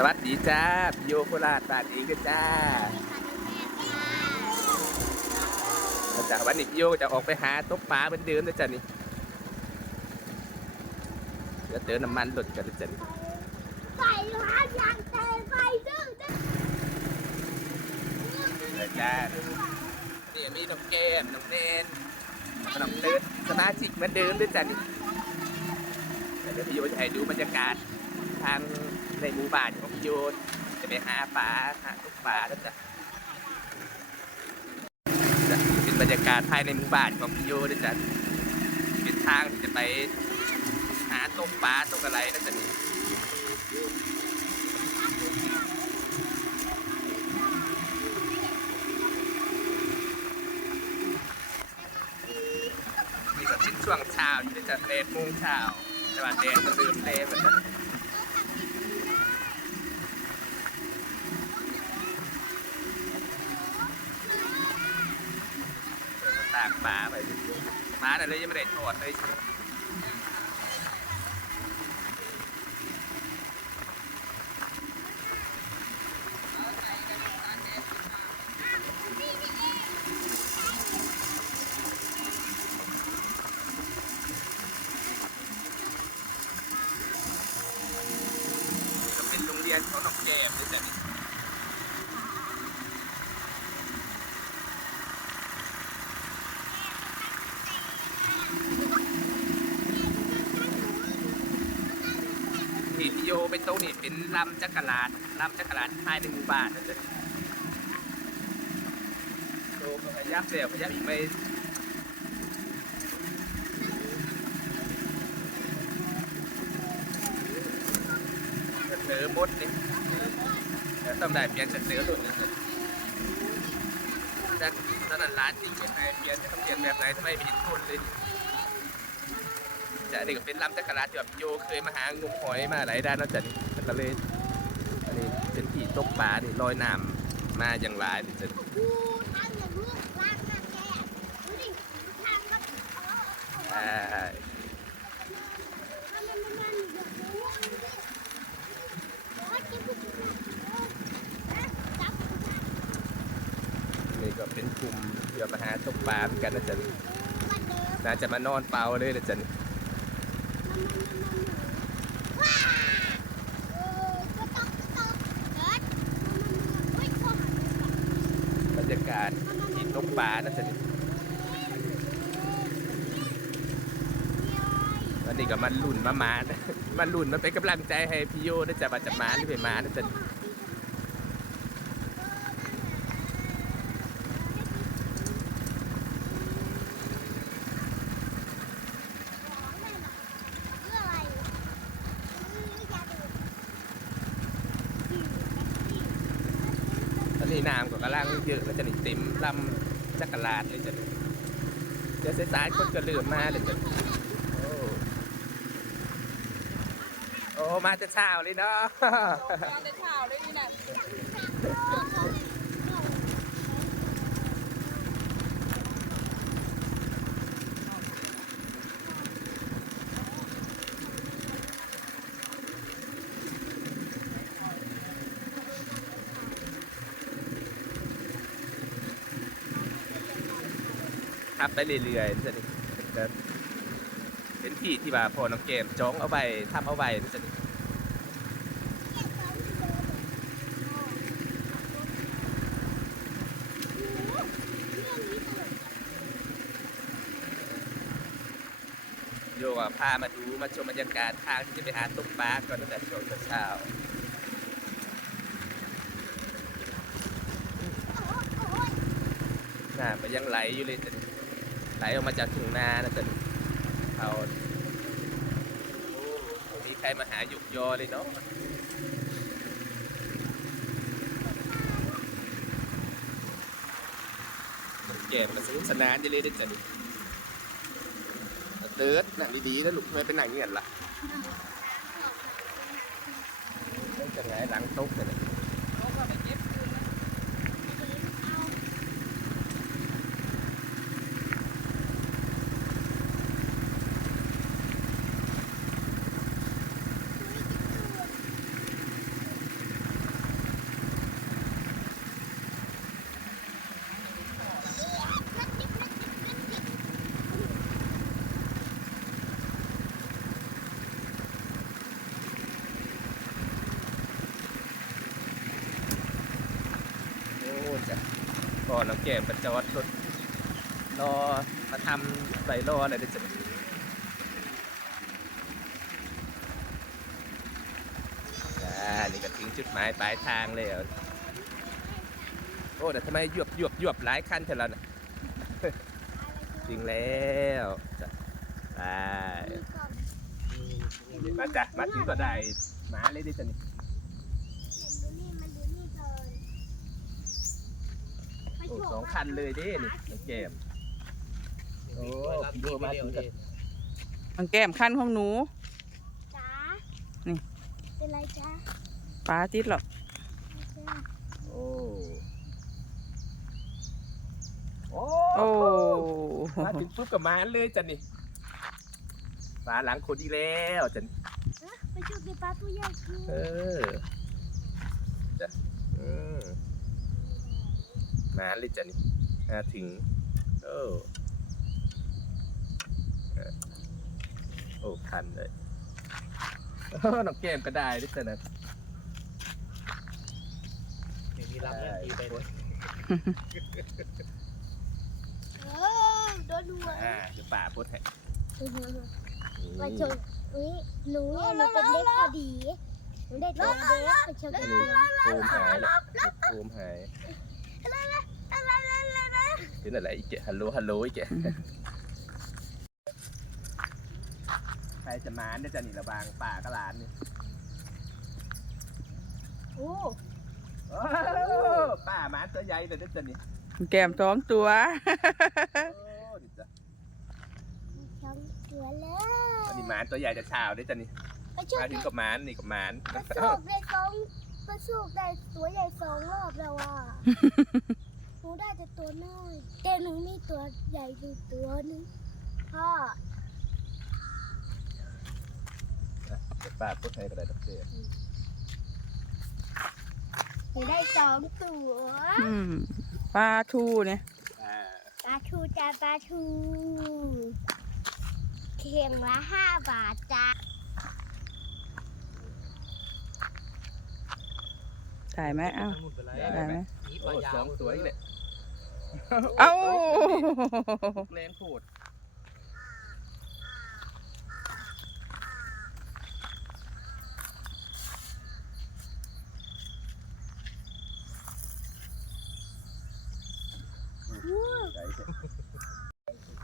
สวัสดีจ้าพี่โยโคราชบ้านเองกันจ้าจ้าวันนี้พี่โยจะออกไปหาตกปลาเหมือนเดิมนะจ้ะนี่จะเติมน้ำมันหลดกันนะจ้ะนี่ไฟหาอย่างแต่ไฟดึงจ้านี่มีน้องแก้มน้องเนนน้องเติร์ดสมาชิกเหมือนเดิมด้วยจ้ะนี่เดี๋ยวพี่โยจะให้ดูบรรยากาศทางในหมู่บ้านของ โยจะไปหาปลาหาตกปลาแล้วจ้ะจะเป็นบรรยากาศภายในหมู่บ้านของพี่โยด้วยจ้ะเป็นทางที่จะไปหาตกปลาตกอะไรนั่นจะนี่นี่ก็เป็นช่วงเช้าอยู่ในจะแปดโมงเช้าแต่ว่าแดดก็เริ่มเต็มแล้วจ้ะากปลาไปปลาแต่เลยยังไม่ได้ทอดเลย ก็เป็นโรงเรียนของน้องแก้มด้วยจ้ะนี่ที่พี่ โยไปตรงนี้เป็นลำจักรลาดลำจักรลาดภายในหมู่บ้านนะจ๊ะโตก็พยับเสียพยับอีกไม่เสือมดนี่แล้วต้องได้เปลี่ยนเสือหลุดนะจ๊ะจากนั้นร้านจริงเป็นไงเปลี่ยนจะต้องเปลี่ยนแบบไหนทำไมไม่เห็นคนเลย จะนี่ก็เป็นลำจักรราชที่แบบโยเคยมาหางมหอยมาหลายด้านแล้วจ้ะนี่มันก็เลยอันนี้เป็นที่ตกปลาที่ลอยน้ำมาอย่างหลายนี่จ้ะกูทางอย่างลูกลากหน้าแกดูดิทางครับเอออ่ามันมันมันอย่าหัวมันดิโอ้ยกินกูกินนะเออจับนี่ก็เป็นกลุ่มเพื่อมาหาตกปลาเหมือนกันนะจ๊ะนี่มันเดิมน่าจะมานอนเปล่าเลยนะจ๊ะนี่มันมันมันมันว้าเออก็ต้องต้องเกิดมันมันมันเฮ้ยโทรหาลูกก่อน บรรยากาศที่ตก ปลานะจ๊ะนี่วันนี้ก็มันลุ่นมามานะมันลุ่นมาเป็นกำลังใจให้พี่โยนะจ๊ะว่าจะมาหรือไม่มานะจ๊ะนี่ตอนนี้น้ำก็กำลังเยอะแล้วจะนี่เต็มลำ จักรลาดเลยจะดูเดี๋ยวสายๆคนจะลืมมาเลยจะโอ้โอ้มาแต่เช้าเลยเนาะ ตอนเช้าเลยนี่นะ ขับไปเรื่อยๆจะนี่จะเป็นที่ที่ว่าพ่อน้องเกมจ้องเอาไว้ทำเอาไว้จะนี่โยว่าพามาดูมาชมบรรยากาศทางที่จะไปหาตกปลาก่อนตั้งแต่ช่วงเช้าๆน้ำมันยังไหลอยู่เลยจะนี่ ไหลออกมาจากทุ่งนานะจะนี่เขาโอ้ไม่มีใครมาหาหยุกยอเลยเนาะแก่มันสนุกสนานจะเลยได้จ้ะนี่เติร์ดหนังดีๆแล้วลูกทำไมเป็นหนังเงี้ยล่ะไม่จะไงหลังตุ๊กเลย ก็น้องแก้มประจอดรถรอมาทำใส่รออะไรเดี๋ยวจะอ่านี่ก็ถึงจุดหมายปลายทางแล้วโอ้แต่ทำไมหยวบหยวบหยวบหลายคันเท่านั้นน่ะจริงแล้วจะไปมีกล่องมาจ้ะมาถึงก็ได้หมาเลยดิจันนี่เห็นดูนี่มันดูนี่เกินไป โอ้ โฉบ สองคันเลยเดินี่น้องแก้มโอ้พี่โยมาถึงกับน้องแก้มขั้นของหนูจ้านี่เป็นไรจ้าปลาติดหรอกจ้าโอ้โอ้โอ้มาถึงปุ๊บกับมาเลยจันนี่ฝาหลังคนอีกแล้วจันเอ้อไปโฉบในปลาตัวใหญ่กินเออจ้ะอืม มาเลยจันนี่มาถึงโอ้เออโอ้คันเลยโอ้น้องแก้มก็ได้ด้วยจันนะไม่มีรับเงินทีไปเลยเออโดนหัวอ่าเดี๋ยวป่าพูดให้ไปโฉบอุ้ยหนูเนี่ยหนูเป็นเด็กพอดีหนูได้ตัวเด็กไปโฉบอักันนนี้เลยโคมหายแล้วโคมหาย เป็นอะไรอีกแกฮัลโหลฮัลโหลอีกแกใครจะมาเนี่ยจะหนีระบางป่าก็ร้านนี่โอ้โอ้ป่าหมาตัวใหญ่เลยเด้อจะนี่น้องแก้มสองตัวโอ้นี่จ้ะช่องเสือเลยอันนี้หมาตัวใหญ่จะเช้าเด้อจะนี่ไปโฉบมาถึงกับหมานนี่กับหมานไปโฉบได้สองไปโฉบได้ตัวใหญ่สองรอบแล้วอะห นูได้แต่ตัวน้อยแต่หนูมีตัวใหญ่อยู่ตัวหนึงพ่อเดี๋ยวป่าพูดให้ก็ได้ดอกเบี้ยหนูได้สองตัวอืมปลาทูเนี่ยอ่าปลาทูจ้าปลาทูเข่งละห้าบาทจ้าถ่ายไหมเอ้าหมดไปแล้วได้ไหมผีป โอ้สองตัวอีหละเอ้าแรงโผด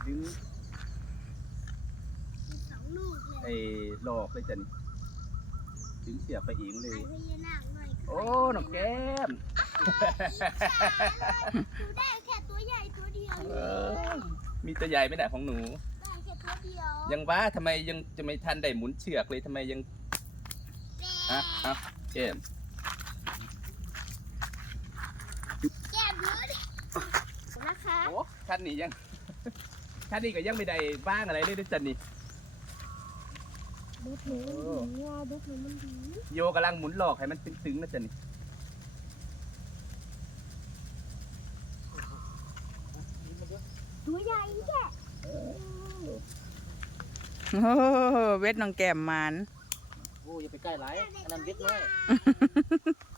ดึงไอ้หลอกเลยจันถึงเสียไปเองเลย โอ้น้อแก้ม หนูได้แค่ตัวใหญ่ตัวเดียวเออมีตัวใหญ่ไม่ได้ของหนู ได้แค่ตัวเดียวยังว่าทำไมยังจะไม่ทันได้หมุนเชือกเลยทำไมยังอะอะแก้มแก้มเลยนะคะโอ้คันนี้ยัง คันนี้ก็ยังไม่ได้บ้างอะไรเลยด้วยจันนี่บุ๊บหนูมันดีว่าบุ๊บหนูมันดีโยกำลังหมุนหลอกให้มันตึงๆนะจันนี่ ตัวใหญ่แค่ โอ้ โหเวทน้องแก้มหมันโอ้ยอย่าไปใกล้หลายอันนั้นเบ็ดน้อย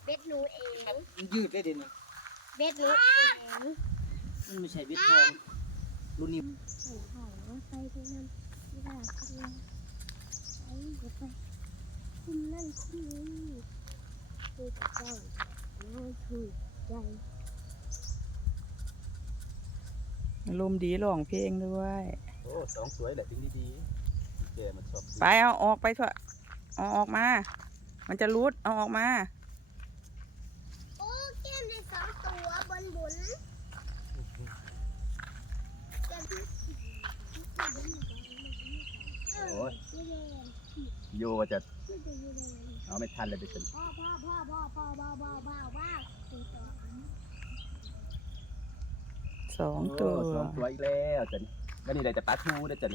เบ็ดหนูเองมันยืดได้เด่นเบ็ดหนูเองมันไม่ใช่เบ็ดทองรุ่นนี้โอ้โหไปที่นั่นไม่ได้คุณไปเดี๋ยวไปคุณนั่นคุณนี่คือเจ้าน้อยถูกใจลมณ์ดีร้องเพลงด้วย โอ้สองสวยแหละดึงดีๆ แกมันชอบไปเอาออกไปเถอะเอาออกมา มันจะรูดเอาออกมา โอ้แก้มได้สองตัวบนบุญแก้มที่โอ้ยโยจะเอาไม่ทันเลยด้วยจันพ่อพ่อพ่อพ่อพ่อพ่อพ่อพ่อพ่อตัวต่อสองตัวโอ้สองตัวอีกแล้วจันแล้วนี่ได้แต่ปลาทูด้วยจัน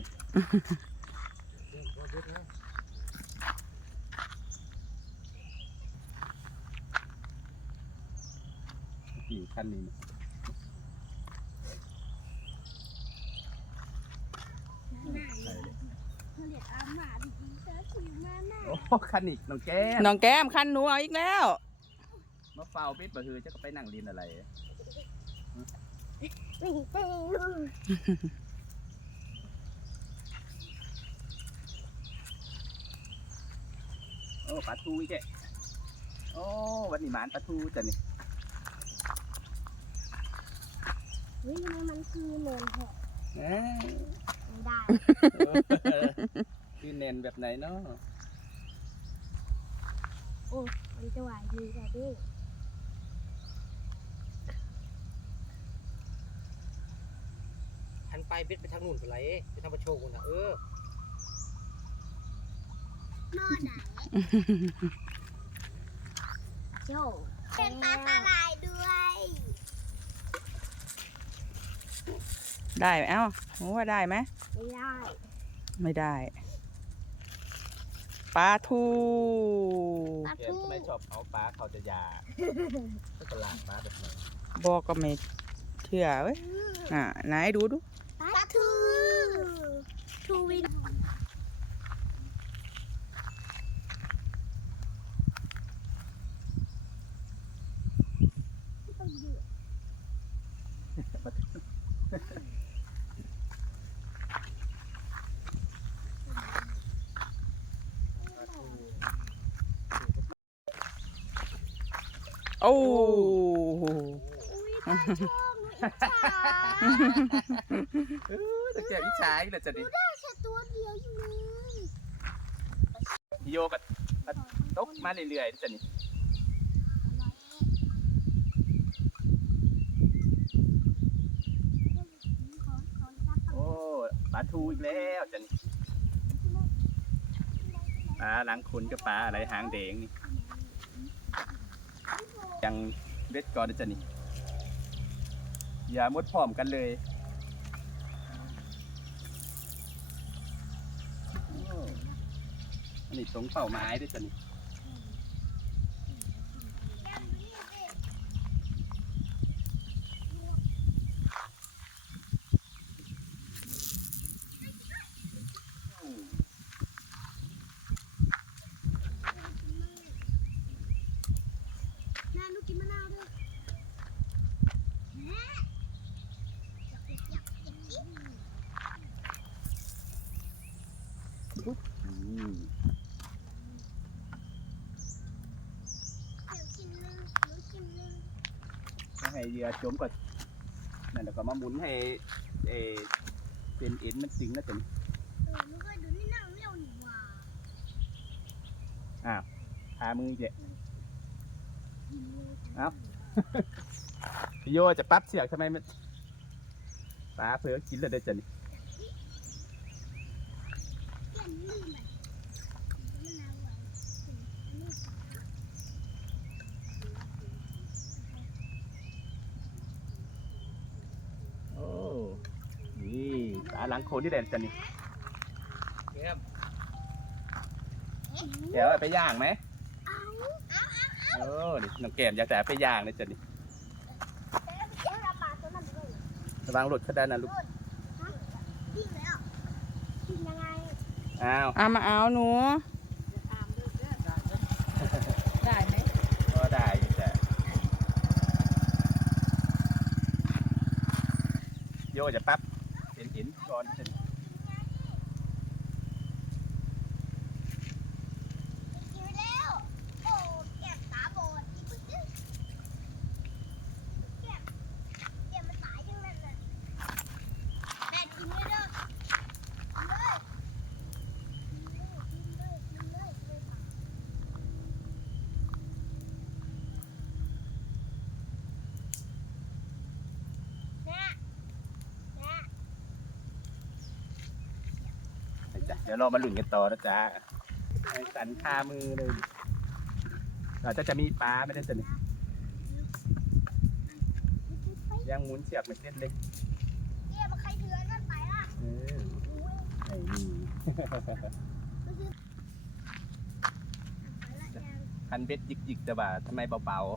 กี่ขั้นนี้โอ้ขั้นอีกน้องแก้มน้องแก้มขั้นหนูเอาอีกแล้วมาเฝ้าปิดบ่ฮือจะไปนั่งเรียนอะไร อ้ปลาทูอีกแกโอ้วันนี้หมานปลาทูจ้ะนี่เฮ้ยทำไมมันคือเนินแหกเอ้ยไม่ได้ คือเน้นแบบไหนเนาะโอ้ มันจะไหวดีกว่าดิหันไปเบ็ดไปทางนู่นไปไหลไปทางประโชคนู่นนะเออ นอนไหนโจเป็นปลาตลายด้วย ได้ไหมเอ้าหนูว่าได้ไหมไม่ได้ ไม่ได้ปลาทูปลาแกทูทำไมชอบเอาปลาเขาจะยาก็ตลาดปลาแบบไหนบอกก็ไม่เชื่อเว้ยอ่าไหนดูดูปลาทูทูวินต้องดู โอ้โหอุ้ยปลาชอบอิจฉาเออแต่แกวิชาอีกแล้วจ้ะนี่ได้แค่ตัวเดียวอยู่เลยพี่โยก็ตกมาเรื่อยๆจะนี่โอ้ปลาทูอีกแล้วจะนี่ปลาหลังคุณกับปลาอะไรหางแดงนี่ ยังเบ็ดก่อนจะนี่อย่ามุดพร้อมกันเลยอันนี้ตรงเป้าไม้ด้วยจะนี่ แม่ลูกกินมะนาวด้วยแม่อยากอยากอยากกิน อืม อยากกินเลยหนูกินเลย ก็ ให้เหยื่อจมก่อนนั่นแล้วก็มาหมุนให้เออเส้นเอ็นมันสิงแล้วจ้ะนี่เออหนูเคยดูนี่นั่งเร็วหนูว่าพามือเจ๊กินเลยพี่โยจะปั๊บเสียกทำไมมันปลาเผือกินแล้วได้อจ้ะนี่ เปลี่ยนลืมไปมะนาวหวานอันนี้ โอ้นี่ปลา หลังโคนที่แดนจ้ะนี่เยี่ยมเดี๋ยวเอาไปย่างไหมเอาเอาเอาโอ้นี่น้องแก้มอยากจะเอาไปย่างเลยจ้ะนี่เดี๋ยวเราปลาตัวนั้นด้วยระวังหลุดเขาได้นะลูกกินเลยอะกินยังไงอ้าวเอามาเอาหนูได้ไหมก็ได้อยู่จ้ะโยจะปั๊บเอนเป็นก่อนจ้ะนี่ กินแล้วโอ้แก้มตาบอดอีกปึ๊ดแก้มแก้มมันตายยังไงน่ะแม่กินเลยเด้อกินเลยกินเลยกินเลยกินเลยแม่แม่ ไปจ้ะเดี๋ยวเรามาลุ้นกันต่อนะจ๊ะไอ้สันคามือเลยเราจะจะมีปลาไม่ได้จ้ะนี่ยังหมุนเสียบไม่เส้นเลยเดี๋ยวมันใครถือนั่นไปล่ะเออไอ้นี่ไปละยังคันเบ็ดยิกยิกๆแต่ว่าทำไมเบาๆ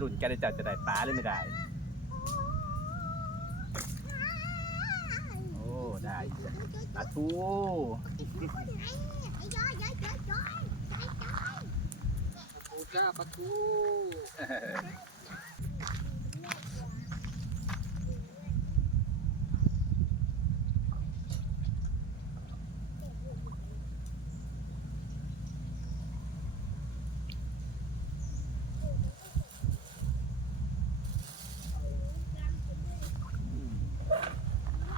ลุ้นกันเลยจ้ะจะได้ปลาหรือไม่ได้ ปลาทูไอ้ย้อยย้อยย้อยย้อยย้อยจ้าปลาทู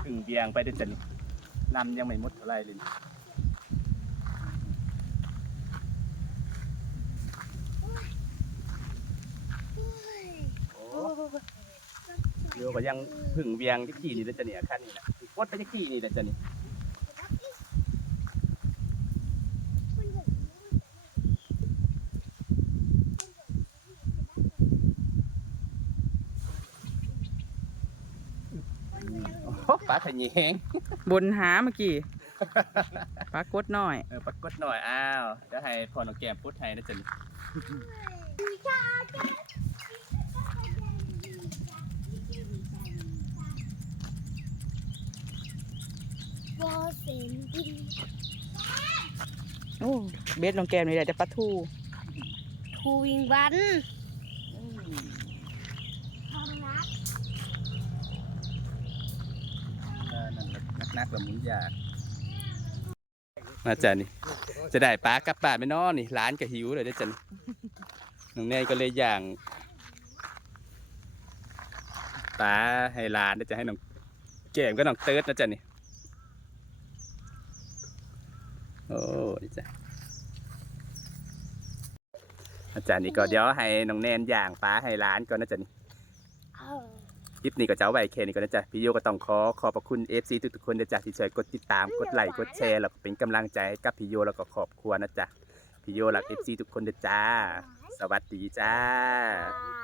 ถึงเบียงไปด้วยจั นลำยังไม่หมดเท่าไรเลยนี่โอ้เดี๋ยวก็ยังพึ่งเบียงที่ขี่นี่แล้วจะเนี่ยขั้นนี้นะกดไปที่ขี่นี่แล้วจะนี่โอ้โหปลา ขยงบนหาเมื่อกี้ปรากฏหน่อย เออปรากฏหน่อย อ้าวจะให้พอน้องแก้มพุทธให้นะจันบอเซนดินโอ้เบสลงแก้มนี่แหละจะปลาทูทูวิงวันทำนัก นั่นนั กับบมุนยากมาจันนี่ จะได้ปลากลับบ้านไหมน้อนี่ร้านก็หิวเลยเด้จันน้องเนยก็เลยย่างปลาให้ร้านเดี๋ยวจะให้น้องเกมก็น้องเติร์ดนะจันนี่โอ้นี่จ้ะอาจารย์นี่ก็เดี๋ยวให้น้องแนนย่างปลาให้ร้านก่อนนะจ๊ะนี่ คลิปนี้ก็จะเอาไว้แค่นี้ก่อนนะจ๊ะพี่โยก็ต้องขอขอบพระคุณ FC ทุกๆคนนะจ๊ะที่ช่วยกดติดตามกดไลค์กดแชร์แล้วก็เป็นกำลังใจให้กับพี่โยแล้วก็ครอบครัวนะจ๊ะพี่โยรัก FC ทุกคนนะจ้าสวัสดีจ้าอ่า